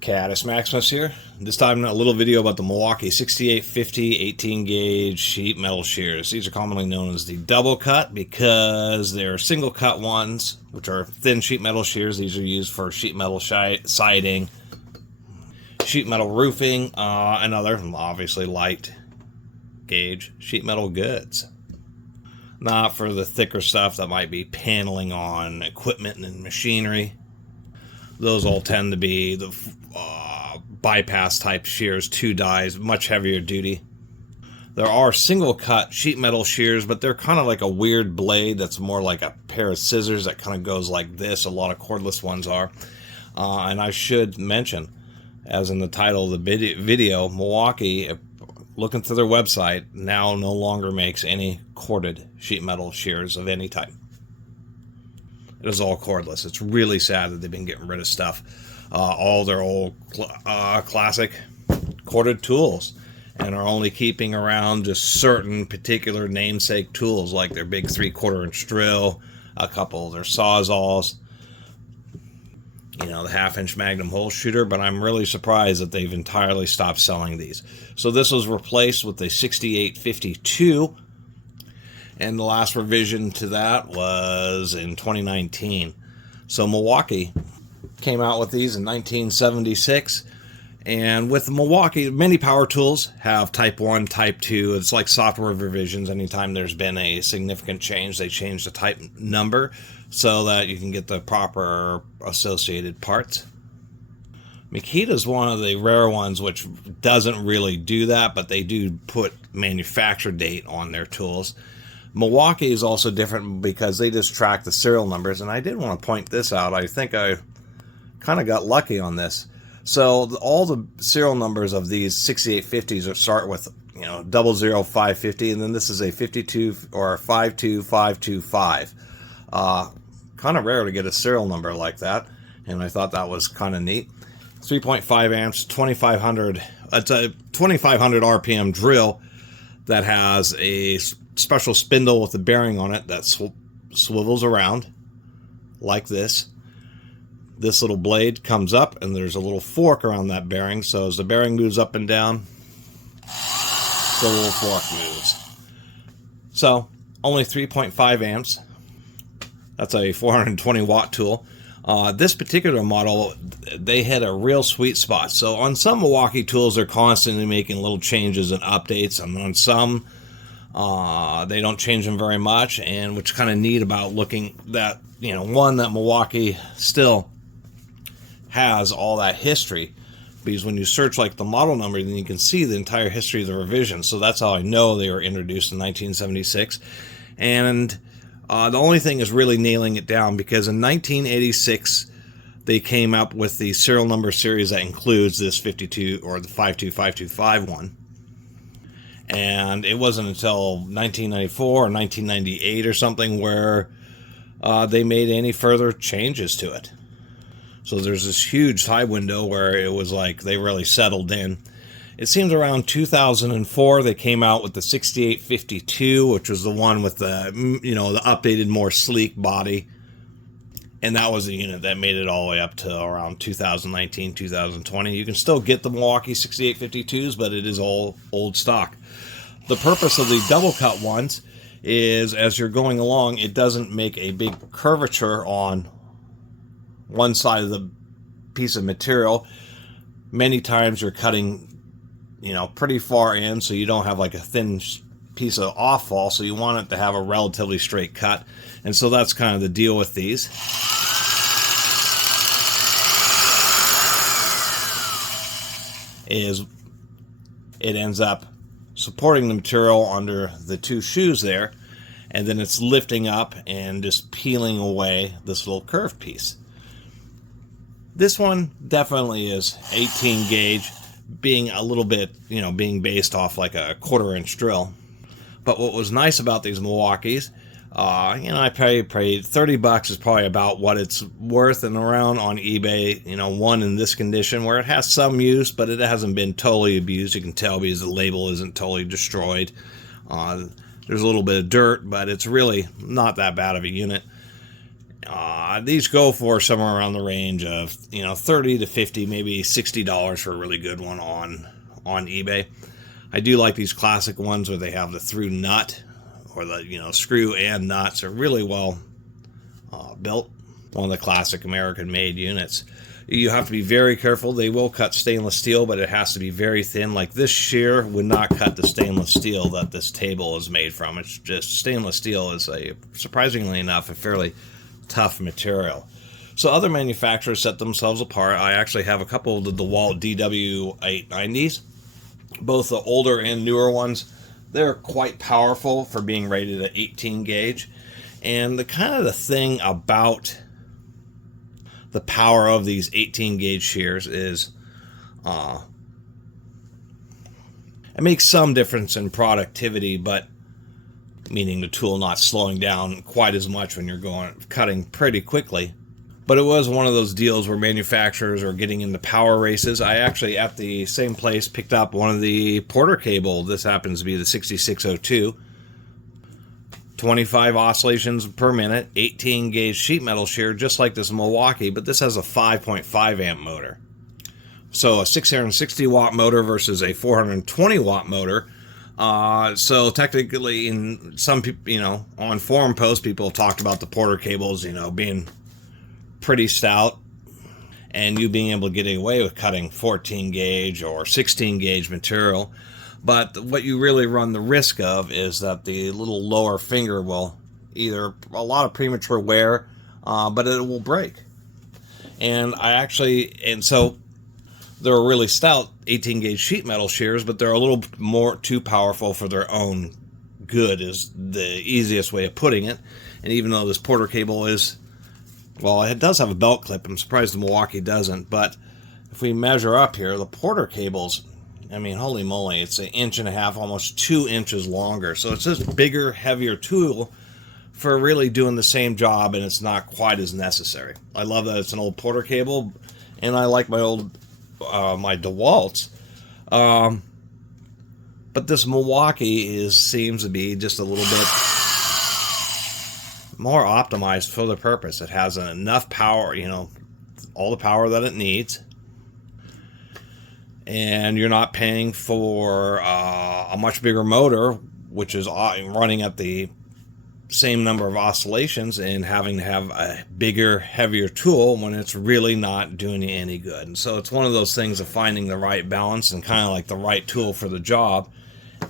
Catus, Maximus here. This time a little video about the Milwaukee 6850 18 gauge sheet metal shears. These are commonly known as the double cut because they're single cut ones, which are thin sheet metal shears. These are used for sheet metal siding, sheet metal roofing, and other obviously light gauge sheet metal goods. Not for the thicker stuff that might be paneling on equipment and machinery. Those all tend to be the bypass type shears, 2 dies, much heavier duty. There are single cut sheet metal shears, but they're kind of like a weird blade that's more like a pair of scissors that kind of goes like this. A lot of cordless ones are. And I should mention, as in the title of the video, Milwaukee, looking through their website, now no longer makes any corded sheet metal shears of any type. It is all cordless. It's really sad that they've been getting rid of stuff. All their old classic corded tools, and are only keeping around just certain particular namesake tools like their big 3/4 inch drill, a couple of their sawzalls, the 1/2 inch Magnum hole shooter, but I'm really surprised that they've entirely stopped selling these. So this was replaced with the 6852. And the last revision to that was in 2019. So Milwaukee came out with these in 1976. And with Milwaukee, many power tools have type 1, type 2. It's like software revisions. Anytime there's been a significant change, they change the type number so that you can get the proper associated parts. Makita is one of the rare ones which doesn't really do that, but they do put manufacture date on their tools. Milwaukee is also different because they just track the serial numbers, and I did want to point this out. I think I kind of got lucky on this. So all the serial numbers of these 6850s start with 00550, and then this is a 52 or 52525. Kind of rare to get a serial number like that, and I thought that was kind of neat. 3.5 amps, 2500. It's a 2500 RPM drill that has a special spindle with a bearing on it that swivels around like this. This little blade comes up and there's a little fork around that bearing, so as the bearing moves up and down, the little fork moves. So only 3.5 amps. That's a 420 watt tool. This particular model, they hit a real sweet spot. So on some Milwaukee tools, they're constantly making little changes and updates, and on some they don't change them very much, and which kind of neat about looking that, one, that Milwaukee still has all that history, because when you search like the model number, then you can see the entire history of the revision. So that's how I know they were introduced in 1976. And the only thing is really nailing it down, because in 1986 they came up with the serial number series that includes this 52 or the 52525 one. And it wasn't until 1994 or 1998 or something where they made any further changes to it. So there's this huge time window where it was like they really settled in. It seems around 2004 they came out with the 6852, which was the one with the the updated, more sleek body. And that was the unit that made it all the way up to around 2019, 2020. You can still get the Milwaukee 6852s, but it is all old stock. The purpose of the double cut ones is, as you're going along, it doesn't make a big curvature on one side of the piece of material. Many times you're cutting, pretty far in, so you don't have like a thin piece of off-fall, so you want it to have a relatively straight cut. And so that's kind of the deal with these. Is it ends up supporting the material under the 2 shoes there, and then it's lifting up and just peeling away this little curved piece. This one definitely is 18 gauge, being a little bit, being based off like a 1/4 inch drill. But what was nice about these Milwaukees, I paid $30 is probably about what it's worth, and around on eBay, one in this condition where it has some use, but it hasn't been totally abused. You can tell because the label isn't totally destroyed. There's a little bit of dirt, but it's really not that bad of a unit. These go for somewhere around the range of, you know, 30 to 50, maybe $60 for a really good one on eBay. I do like these classic ones where they have the through nut, or the, you know, screw and nuts are really well built. One of the classic American made units. You have to be very careful. They will cut stainless steel, but it has to be very thin. Like this shear would not cut the stainless steel that this table is made from. It's just stainless steel is a, surprisingly enough, a fairly tough material. So other manufacturers set themselves apart. I actually have a couple of the DeWalt DW890s, both the older and newer ones. They're quite powerful for being rated at 18 gauge. And the kind of the thing about the power of these 18 gauge shears is it makes some difference in productivity, but meaning the tool not slowing down quite as much when you're cutting pretty quickly. But it was one of those deals where manufacturers are getting into power races. I actually, at the same place, picked up one of the Porter cable. This happens to be the 6602. 25 oscillations per minute, 18 gauge sheet metal shear, just like this Milwaukee, but this has a 5.5 amp motor. So a 660 watt motor versus a 420 watt motor. So technically, in some people, you know, on forum posts, people talked about the Porter cables, you know, being pretty stout, and you being able to get away with cutting 14 gauge or 16 gauge material. But what you really run the risk of is that the little lower finger will either a lot of premature wear, but it will break. And so they're really stout 18 gauge sheet metal shears, but they're a little more too powerful for their own good is the easiest way of putting it. And even though this Porter cable is, well, it does have a belt clip. I'm surprised the Milwaukee doesn't. But if we measure up here, the Porter cables, I mean, holy moly, it's 1.5 inches, almost 2 inches longer. So it's just bigger, heavier tool for really doing the same job, and it's not quite as necessary. I love that it's an old Porter cable, and I like my old, my DeWalt's. But this Milwaukee seems to be just a little bit more optimized for the purpose. It has enough power, you know, all the power that it needs. And you're not paying for a much bigger motor, which is running at the same number of oscillations, and having to have a bigger, heavier tool when it's really not doing you any good. And so it's one of those things of finding the right balance and kind of like the right tool for the job,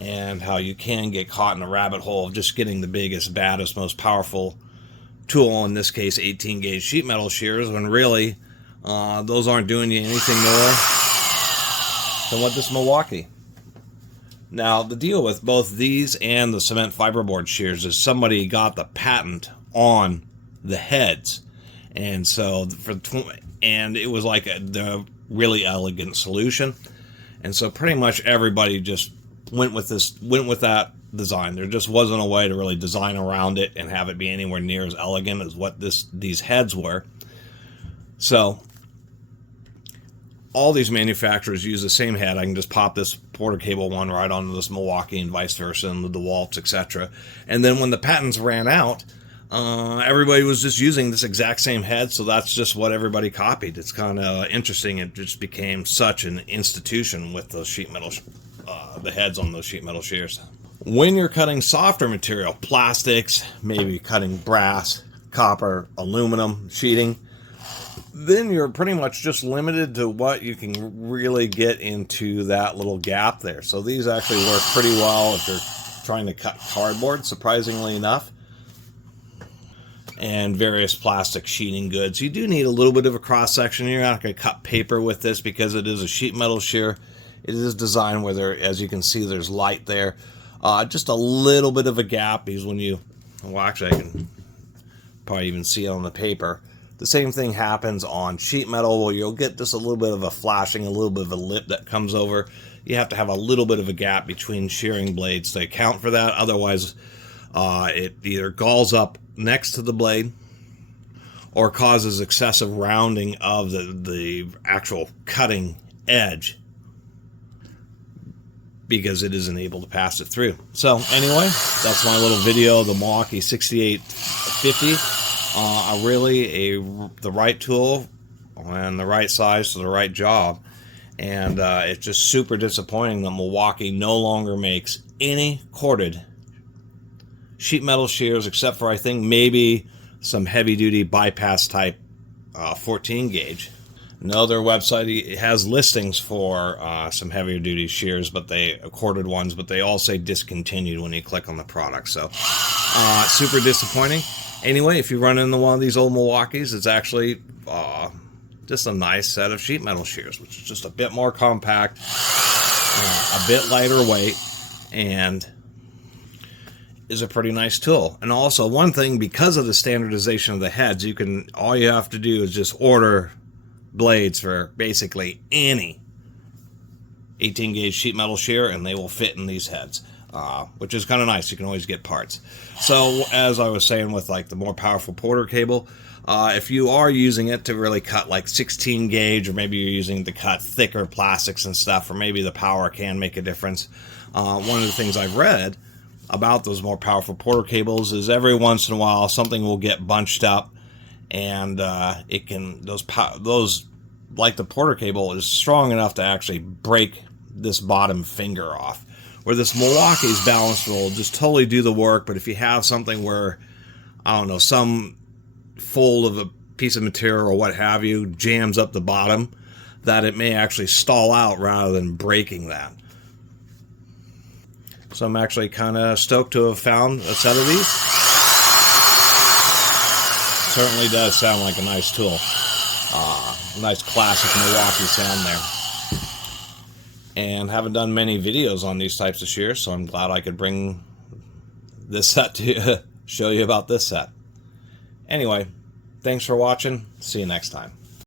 and how you can get caught in a rabbit hole of just getting the biggest, baddest, most powerful tool, in this case 18 gauge sheet metal shears, when really those aren't doing you anything more than what this Milwaukee. Now, the deal with both these and the cement fiberboard shears is somebody got the patent on the heads, and so and it was like the really elegant solution, and so pretty much everybody just went with that design. There just wasn't a way to really design around it and have it be anywhere near as elegant as what these heads were. So all these manufacturers use the same head. I can just pop this Porter cable one right onto this Milwaukee and vice versa, and the DeWalt's, etc. And then when the patents ran out, everybody was just using this exact same head, so that's just what everybody copied. It's kind of interesting. It just became such an institution with those sheet metal, the heads on those sheet metal shears. When you're cutting softer material, plastics, maybe cutting brass, copper, aluminum sheeting, then you're pretty much just limited to what you can really get into that little gap there. So these actually work pretty well if you're trying to cut cardboard, surprisingly enough, and various plastic sheeting goods. You do need a little bit of a cross section. You're not going to cut paper with this because it is a sheet metal shear. It is designed where there, as you can see, there's light there. Just a little bit of a gap, because when you, well, actually I can probably even see it on the paper. The same thing happens on sheet metal, where you'll get just a little bit of a flashing, a little bit of a lip that comes over. You have to have a little bit of a gap between shearing blades to account for that. Otherwise, it either galls up next to the blade or causes excessive rounding of the actual cutting edge, because it isn't able to pass it through. So anyway, that's my little video of the Milwaukee 6850. The right tool and the right size for the right job. And it's just super disappointing that Milwaukee no longer makes any corded sheet metal shears, except for, I think, maybe some heavy duty bypass type 14 gauge. No, their website has listings for some heavier duty shears, but corded ones, but they all say discontinued when you click on the product. So super disappointing. Anyway, if you run into one of these old Milwaukees, it's actually just a nice set of sheet metal shears, which is just a bit more compact, a bit lighter weight, and is a pretty nice tool. And also, one thing, because of the standardization of the heads, all you have to do is just order blades for basically any 18 gauge sheet metal shear, and they will fit in these heads, which is kind of nice. You can always get parts. So as I was saying with like the more powerful Porter cable, if you are using it to really cut like 16 gauge, or maybe you're using to cut thicker plastics and stuff, or maybe the power can make a difference. One of the things I've read about those more powerful Porter cables is every once in a while something will get bunched up, and those like the Porter cable is strong enough to actually break this bottom finger off. Where this Milwaukee's balance will just totally do the work, but if you have something where, I don't know, some fold of a piece of material or what have you jams up the bottom, that it may actually stall out rather than breaking that. So I'm actually kind of stoked to have found a set of these. Certainly does sound like a nice tool. Nice classic Milwaukee sound there. And haven't done many videos on these types of shears, so I'm glad I could bring this set to show you about this set. Anyway, thanks for watching. See you next time.